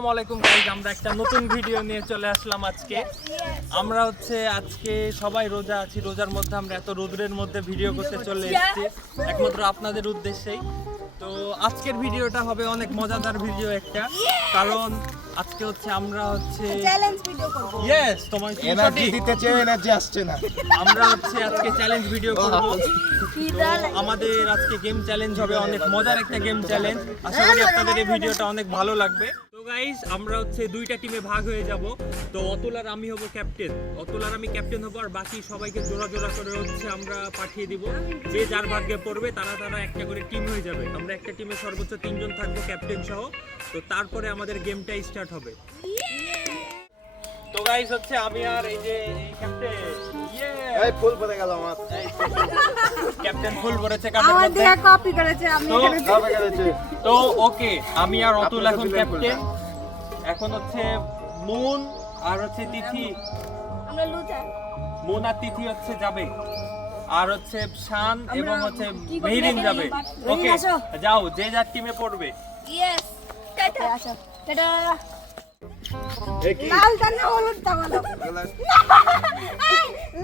আসসালামু আলাইকুম গাইস, আমরা একটা নতুন ভিডিও নিয়ে চলে আসলাম আজকে। আমরা আজকে সবাই রোজা আছি, রোজার মধ্যে আমরা এত রোদ্রের মধ্যে ভিডিও করতে চলে এসেছি একমাত্র আপনাদের উদ্দেশ্যেই। তো আজকের ভিডিওটা হবে অনেক মজাদার ভিডিও একটা, কারণ আজকে আমরা চ্যালেঞ্জ ভিডিও করব। ইয়েস, তোমার এনার্জি দিতে চেয়ে এনার্জি আসছে না। আমরা আজকে চ্যালেঞ্জ ভিডিও করব। তো আমাদের আজকে গেম চ্যালেঞ্জ হবে, অনেক মজার একটা গেম চ্যালেঞ্জ। আশা করি আপনাদের এই ভিডিওটা অনেক ভালো লাগবে। তো গাইস, আমরা দুইটা টিমে ভাগ হয়ে যাব। তো অতুল আর আমি হব ক্যাপ্টেন, অতুল আর আমি ক্যাপ্টেন হব, আর বাকি সবাইকে জোড়া জোড়া করে আমরা পাঠিয়ে দিব। যে যার ভাগ্যে পড়বে তারা একটা করে টিম হয়ে যাবে। আমরা একটা টিমে সর্বোচ্চ 3 জন থাকবো ক্যাপ্টেন সহ। তো তারপরে আমাদের গেমটা স্টার্ট হবে। তো গাইস, আমি আর এই যে ক্যাপ্টেন, এই ফুল পড়ে গেল আমার। ক্যাপ্টেন ফুল ভরেছে কাদের আমার মধ্যে? দেয়া কপি করেছে, আমি এখানে কবে করেছে? তো ওকে, আমি আর অতুল এখন ক্যাপ্টেন। এখন মুন আর তিথি, আমরা লুজার। মুন আর তিথি যাবে, আর শান এবং মেহরিন যাবে। ওকে, যাও, যে যার টিমে পড়বে। Yes, tata. আসো, টাটা। এ কি? লালটা না হলুদটা বলো।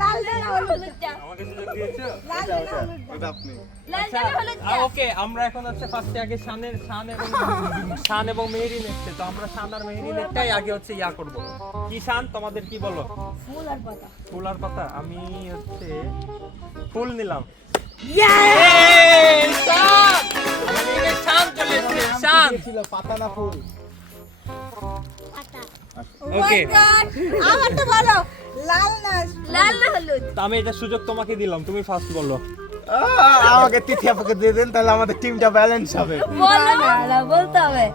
লালটা না হলুদটা। আমাকে সুযোগ দিয়েছো? লালটা না হলুদটা। ওটা আপনি। লালটা না হলুদটা। ওকে, আমরা এখন ফার্স্টে আগে শান এবং মেহরিন এসছে। তো আমরা শান আর মেহরিনেরটাই আগে ইয়া করব। কি শান, তোমাদের কি বলো? ফুল আর পাতা। ফুল আর পাতা। আমি ফুল নিলাম। ছিল পাতা না ফুল? পাতা। ওকে, আমার তো বলো লাল না হলুদ। আমি এটা সুযোগ তোমাকে দিলাম, তুমি ফার্স্ট বলো। আমাকে তিথি আপুকে দিয়ে দেন, তাহলে আমাদের টিমটা ব্যালেন্স হবে। বলো না, বলতে হবে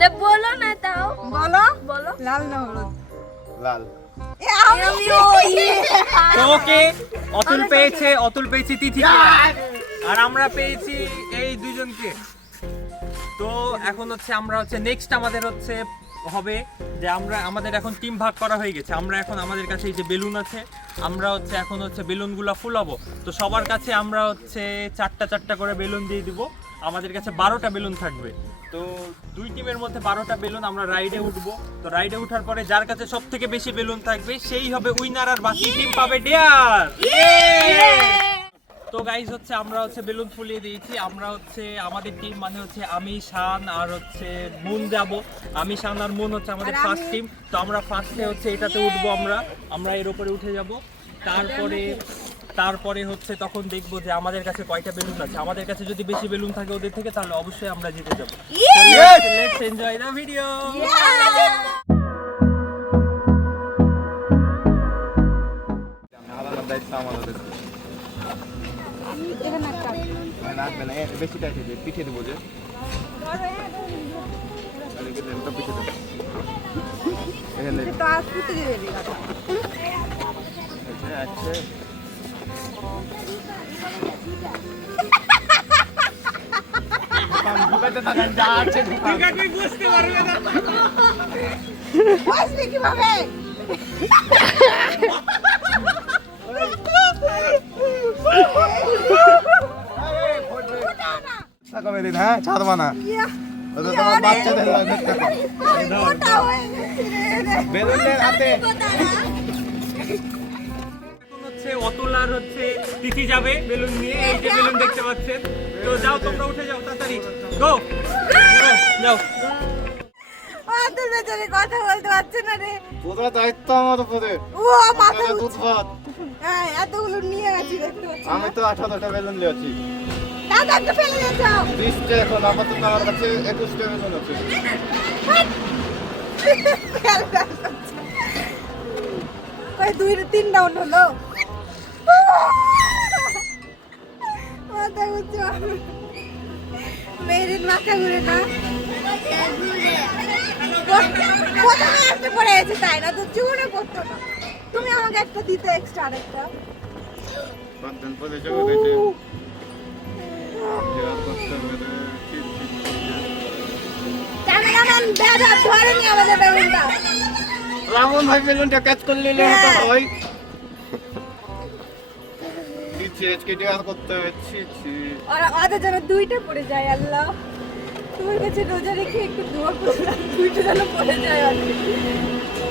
না, বলো না, তাও বলো লাল না হলুদ। লাল। ওকে, অতুল পেয়েছে তিথিকে, আর আমরা পেয়েছি এই দুইজনকে। তো এখন আমরা নেক্সট আমাদের হবে যে আমাদের এখন টিম ভাগ করা হয়ে গেছে। আমরা এখন আমাদের কাছে এই যে বেলুন আছে, আমরা এখন বেলুনগুলো ফুলাবো। তো সবার কাছে আমরা চারটা করে বেলুন দিয়ে দিব। আমাদের কাছে 12টা বেলুন থাকবে। তো দুই টিমের মধ্যে 12টা বেলুন। আমরা রাইডে উঠবো। তো রাইডে ওঠার পরে যার কাছে সব থেকে বেশি বেলুন থাকবে সেই হবে উইনার, আর বাকি টিম পাবে ডেয়ার। তো গাইস, আমরা বেলুন ফুলিয়ে দিয়েছি। আমরা আমাদের টিম মানে আমি, শান আর মুন যাব। আমি, শান আর মুন আমাদের ফার্স্ট টিম। তো আমরা ফার্স্টে এটাতে উঠবো। আমরা এর উপরে উঠে যাব। তারপরে তখন দেখবো যে আমাদের কাছে কয়টা বেলুন আছে। আমাদের কাছে যদি বেশি বেলুন থাকে ওদের থেকে, তাহলে অবশ্যই আমরা জিতে যাব। Let's enjoy the video. বেশি টাইট পিঠে দেবো যে বুঝতে পারবে না কিভাবে কবে দিন? হ্যাঁ, ছাড়বা না। ওটা তোমার বাচ্চাদের বেলুনের হাতে। অতুল আর তিথি যাবে বেলুন নিয়ে। এই যে বেলুন দেখতে পাচ্ছেন। তো যাও, তোমরা উঠে যাও, তাড়াতাড়ি গো, যাও। তোর বেচারে কথা বলতে পারছে না রে। পুরো দায়িত্ব আমার উপরে। ও মাথা দুধ ভাত। হ্যাঁ, এতগুলো নিয়ে গেছি দেখতে পাচ্ছি। আমি তো 18টা বেলুন নিয়েছি। দাদা তো ফেলে দিয়ে যাও। 20টা এখন আপাতত আমার কাছে 21টা বেলুন আছে। ওই 2-3 রাউন্ড হলো। মাথা ঘুরছে। মেরিন মাথা ঘুরে না। প্রথমে একটা পড়ে গেছে, তাই না? তো জীবনে পড়তো না। তুমি আমাকে একটা দিতে, এক্সট্রা আরেকটা। বাদন পরে যাবে বেটে। যাও কষ্ট করে। ক্যামেরাম্যান দাদা ধরে নিয়ে আমাদের বেলুনটা। রামন ভাই বেলুনটা ক্যাচ করে নিলে হতো ভাই। আজকে ডেয়ার করতে হচ্ছে। আর ওদের জন্য 2টা পড়ে যায়। আল্লাহ, তোমার কাছে রোজা রেখে একটু দোয়া করলাম দুইটা যেন পড়ে যায় আর কি।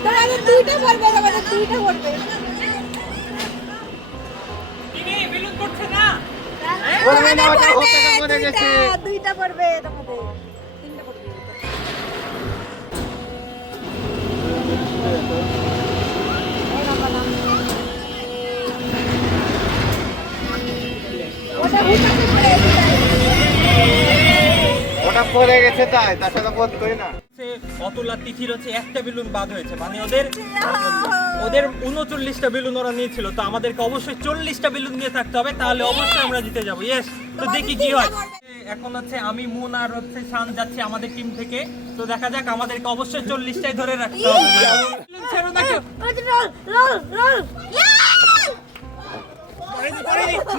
তাহলে আমাদের দুইটা পড়বে আর আমাদের দুইটা পড়বে বেলুন পড়ছে না দুইটা পড়বে তোমাদের তিনটা পড়বে ওটা হুটাতে পড়ে ওটা পড়ে গেছে তাই তার সাথে বোধ করি না। অতুল আর তিথির হচ্ছে একটা বেলুন বাদ হয়েছে, মানে ওদের 39টা বেলুন ওরা নিয়েছিল, তো আমাদেরকে অবশ্যই 40টা বেলুন নিয়ে থাকতে হবে, তাহলে অবশ্যই আমরা জিতে যাবো। ইয়েস, তো দেখি কি হয়। এখন হচ্ছে আমি মুন আর হচ্ছে শান যাচ্ছি আমাদের টিম থেকে, তো দেখা যাক, আমাদেরকে অবশ্যই 40টাই ধরে রাখতে হবে। বেলুন ছেড়ো না কেউ।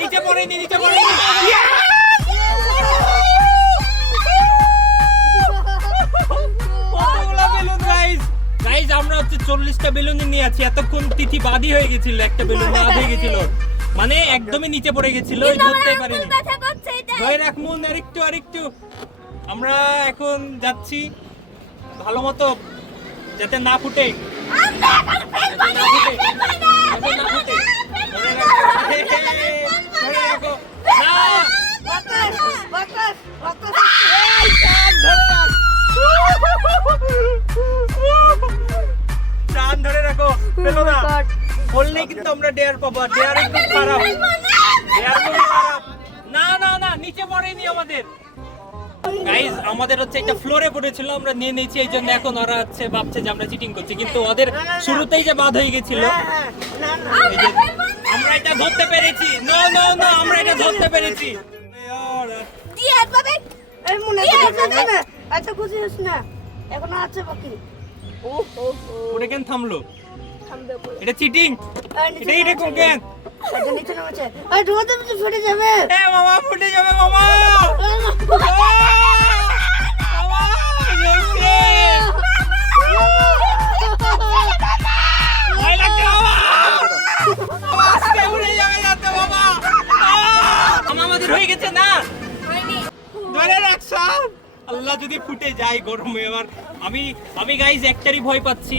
নিচে পড়েনি, নিচে পড়েনি। কতগুলো বেলুন গাইস! গাইস আমরা হচ্ছে 40টা বেলুন নিয়ে আছি, এতক্ষণ তিথি বাদই হয়ে গেছিল, একটা বেলুন বাদ হয়ে গেছিল, মানে একদমই নিচে পড়ে গেছিল, ওই ধরতেই পারিনি। ধরে রাখ মুন, আরেকটু। আমরা এখন যাচ্ছি ভালো মতো, যাতে না ফুটে, ধরে রাখো, পেলো না বললে কিন্তু আমরা ডেয়ার পাবো। ডেয়ার একটু খারাপ, ডেয়ার খুব খারাপ। না না না, নিচে পড়েনি আমাদের। গাইস আমাদের হচ্ছে একটা ফ্লোরে পড়েছিল, আমরা নিয়ে নিয়েছি, এই জন্য এখন ওরা হচ্ছে ভাবছে যে আমরা চিটিং করছি, কিন্তু ওদের শুরুতেই যে বাদ হয়ে গেছিল। এই যে আমরা এটা ধরতে পেরেছি। নো নো নো, আমরা এটা ধরতে পেরেছি। ডিয়ার পাবে এই মনে আছে এত খুশি হস না, এখন আছে বাকি। ও ও ওটা কেন থামলো? থামবে বল। এটা চিটিং, এটা কোকেন। এটা নিচে নামছে, এই রোদে নিচে ফেটে যাবে। এ মামা, ফুটে যাবে মামা। আমাদের হয়ে গেছে না, ধরে রাখছ। আল্লাহ যদি ফুটে যায় গরমে। এবার আমি গাইজ একটারই ভয় পাচ্ছি,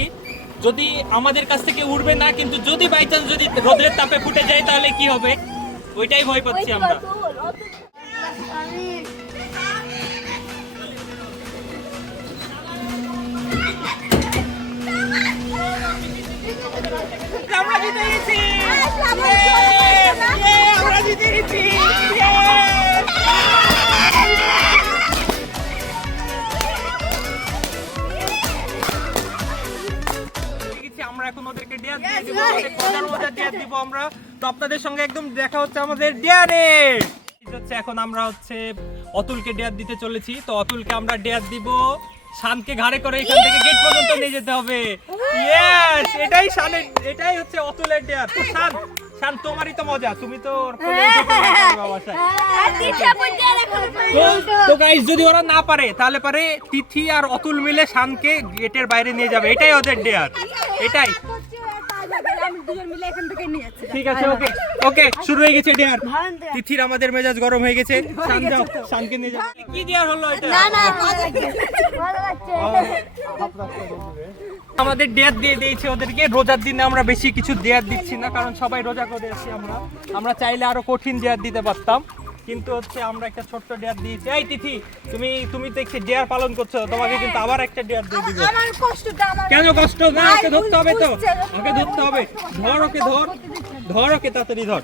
যদি আমাদের কাছ থেকে উড়বে না, কিন্তু যদি বাই চান্স যদি রোদের তাপে ফুটে যায় তাহলে কি হবে, ওইটাই ভয় পাচ্ছি আমরা। আমরা জিতে গেছি, আমরা জিতে গেছি। আমরা এখন ওদেরকে ডেয়ার দিয়ে দিব, ওদের মজা ডেয়ার দিব আমরা। তো আপনাদের সঙ্গে একদম দেখা হচ্ছে আমাদের ডেয়ারে। হচ্ছে এখন আমরা হচ্ছে অতুলকে ডেয়ার দিতে চলেছি, তো অতুলকে আমরা ডেয়ার দিব শানকে ঘাড়ে করে এখান থেকে গেট পর্যন্ত নিয়ে যেতে হবে। ইয়েস, এটাই হচ্ছে অতুলের ডেয়ার। তো শান তোমারই তো মজা, তুমি তো তো গাইস যদি ওরা না পারে তাহলে পারে তিথি আর অতুল মিলে শানকে গেটের বাইরে নিয়ে যাবে, এটাই ওদের ডেয়ার, এটাই। ঠিক আছে, ওকে ওকে, শুরু হয়ে গেছে ডেয়ার। তিথির আমাদের মেজাজ গরম হয়ে গেছে, শান যাও, শানকে নিয়ে যাও। কি ডেয়ার হলো এটা? না না ভালো লাগছে। আমাদের ডেয়ার দিয়ে দিয়েছে ওদেরকে। রোজার দিনে আমরা বেশি কিছু ডেয়ার দিচ্ছি না, কারণ সবাই রোজা করে আছি। আমরা চাইলে আরো কঠিন ডেয়ার দিতে পারতাম, কিন্তু হচ্ছে আমরা একটা ছোট্ট ডেয়ার দিয়েছি। এই তিথি, তুমি তো একটা ডেয়ার পালন করছো, তোমাকে কিন্তু আবার একটা ডেয়ার দিয়ে দিব। আমার কষ্টটা আমার কেন কষ্ট? না, ওকে ধরতে হবে, তো ওকে ধরতে হবে। ধর ওকে, ধর ওকে, তাড়াতাড়ি ধর।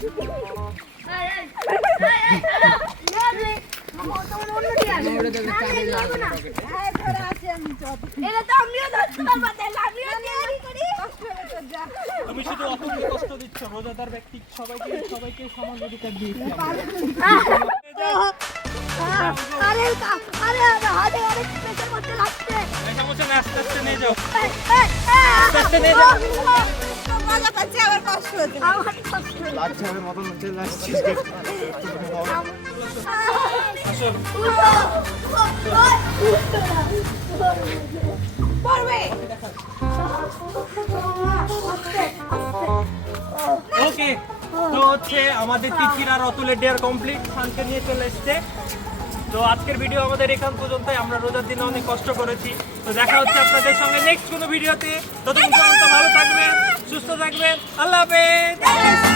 তুমি শুধু অপরকে কষ্ট দিচ্ছ, রোজাদার ব্যক্তি সবাইকে সমান অধিকার দিয়েছি আমরা। আস্তে আস্তে নিয়ে যাও, আস্তে আস্তে নিয়ে যাও। লাগছে আমার মতন হচ্ছে, লাগছে। আসো। ওকে, তো হচ্ছে আমাদের তিথির আর অতুলের ডেয়ার কমপ্লিট। শানকে নিয়ে চলে এসছে। তো আজকের ভিডিও আমাদের এখান পর্যন্তই। আমরা রোজার দিনে অনেক কষ্ট করেছি। তো দেখা হচ্ছে আপনাদের সঙ্গে নেক্সট কোনো ভিডিওতে। ততক্ষণ পর্যন্ত ভালো থাকবেন, সুস্থ থাকবেন। আল্লাহ হাফেজ।